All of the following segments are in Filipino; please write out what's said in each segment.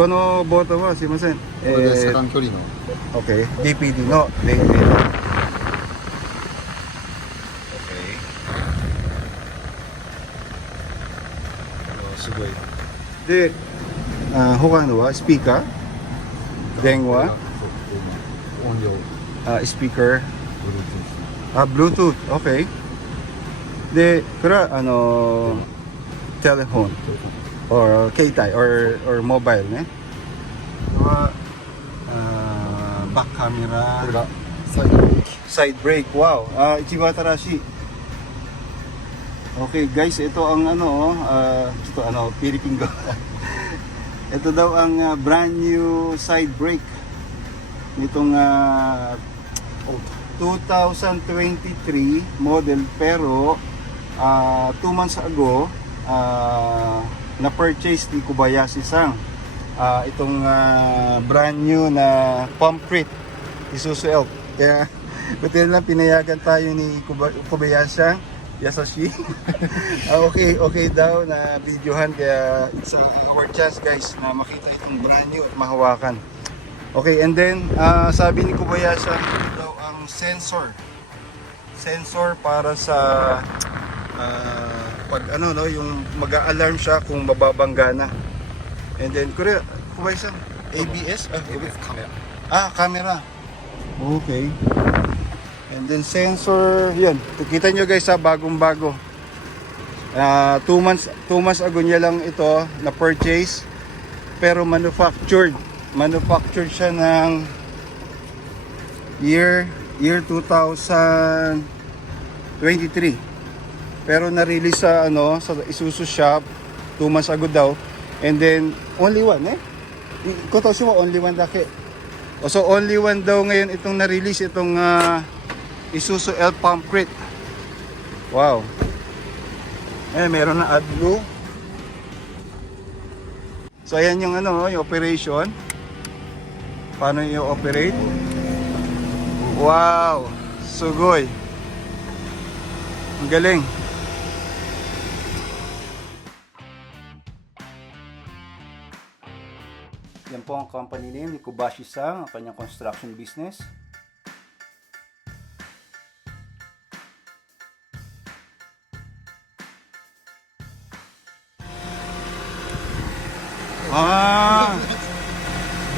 このボートはすいません。これで車間距離の OK。DPD のレインメイド。OK。すごい。で、他のはスピーカー、電話、そう音量、スピーカー、Bluetooth、Bluetooth。OK。で、これはテレフォン or 携帯 or mobile ね。これはバックカメラ。これがサイドブレーキ。サイドブレーキ。Wow. Ichi ba tarashi. Okay guys, ito ang Philippine go. Ito daw ang brand new side brake nitong 2023 model, pero 2 months ago na-purchase ni Kobayashi-san itong brand new na pump crate Isuzu Elf. Kaya buti lang pinayagan tayo ni Kobayashi Yasashi. Okay daw na videohan, kaya it's our chance guys na makita itong brand new at mahawakan. Okay, and then sabi ni Kobayashi daw ang sensor para sa pag yung mag-a-alarm siya kung mababangga na. And then Kobayashi ABS? ABS camera. Camera. Okay. And then sensor, yan. Kita nyo guys, bagong-bago. 2 months ago niya lang ito na purchase, pero manufactured siya ng year 2023. Pero na-release sa Isuzu shop 2 months ago daw. And then only one Kotoshi mo only one dake. So only one daw ngayon itong na-release, itong Isuzu Elf pump crate. Wow. Meron na AdBlue. So ayan yung yung operation. Paano i-operate? Wow, sugoi. Ang galing. Yan po ang company name ni Kobayashi-san, ang kanyang construction business.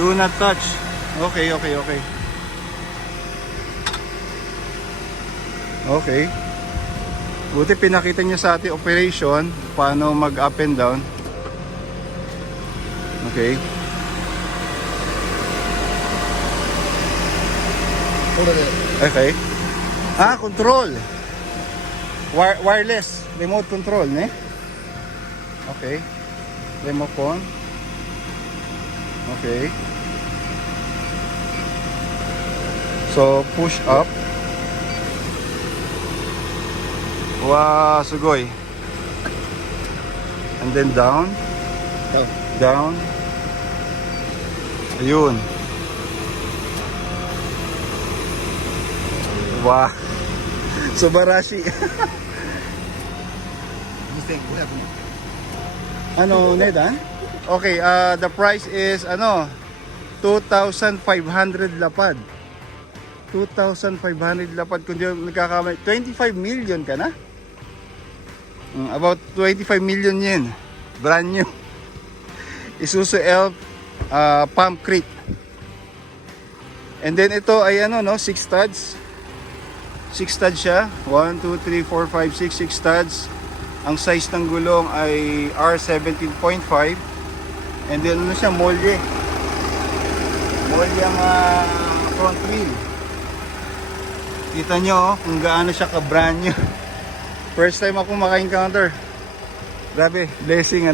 Do not touch. Okay. Buti pinakita niya sa ating operation paano mag up and down. Okay. Okay. Control. Wireless remote control, ne? Okay. Remote phone. Okay. So push up. Wow, sugoi. And then down. Down. Ayun. Wow. Subarashi. Ano, Nedan? Okay, the price is 2,500 lapad. 2,500 lapad, kung di nagkakamali. 25 million ka na? About 25 million yen. Brand new. Isuzu Elf pump crate. And then ito ay 6 studs. 6 studs siya. 1, 2, 3, 4, 5, 6 studs. Ang size ng gulong ay R17.5. And then siya, molye. Molye ang front wheel. Kita nyo kung gaano siya ka brand new. First time ako maka-encounter. Grabe, blessing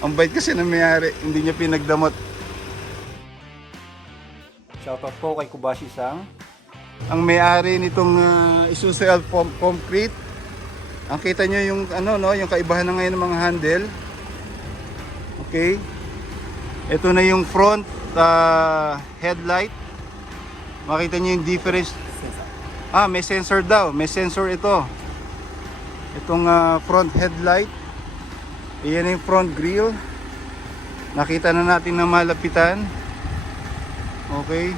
Ang bait kasi ng may-ari, hindi niya pinagdamot. Shoutout po kay Kobayashi-san, ang may-ari nitong Isuzu Elf pump crate. Ang kita nyo yung yung kaibahan na ngayon ng mga handle. Okay. Ito na yung front headlight. Makita nyo yung difference. May sensor daw. May sensor ito. Itong front headlight. Iyan yung front grille. Nakita na natin na malapitan. Okay.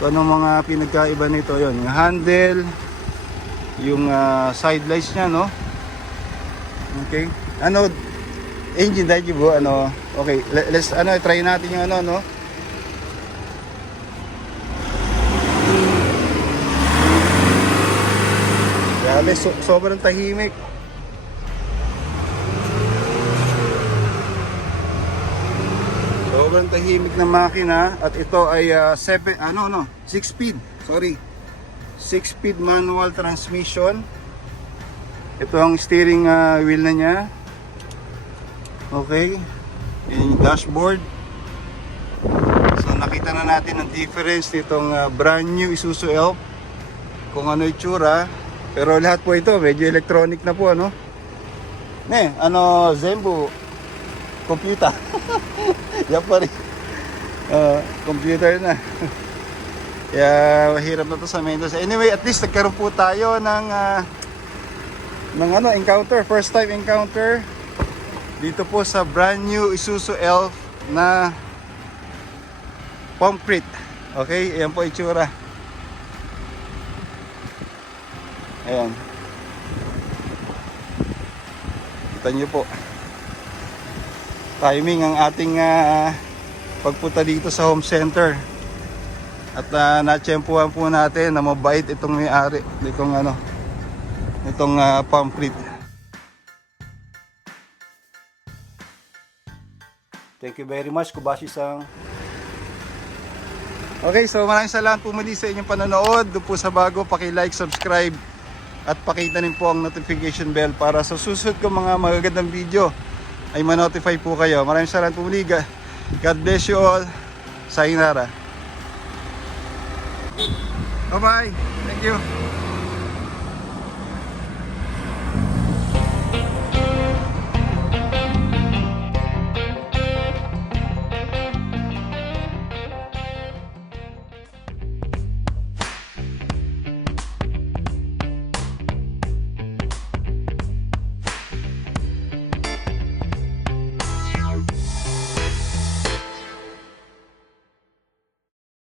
So anong mga pinagkaiba nito? Yon, yung handle, yung side lights niya, no? Okay. Ano, engine dahil po, ano, okay, let's, try natin yung ano, no? Grabe, sobrang tahimik. Sobrang tahimik na makina at ito ay 6 speed. Sorry. 6 speed manual transmission. Ito ang steering wheel na niya. Okay. Yung dashboard. So nakita na natin ang difference nitong brand new Isuzu Elf. Kung ano itsura. Pero lahat po ito medyo electronic na po, ano? Zenbu computer. Yan pa rin. Computer na. Kaya mahirap na to sa Mendoza. Anyway, at least nagkaroon po tayo ng encounter. First time encounter dito po sa brand new Isuzu Elf na concrete. Okay, ayan po itsura. Ayan. Kita nyo po. Timing ang ating pagpunta dito sa home center. At natsyempuhan po natin na mabait itong may-ari nitong concrete. Thank you very much, Kobashi-san. Okay, so maraming salamat po muli sa inyong panonood. Doon po sa bago, paki-like, subscribe at pakita rin po ang notification bell para sa susunod ko mga magagandang video ay ma-notify po kayo. Maraming salamat po muli. God bless you all. Sayonara. Bye-bye. Thank you.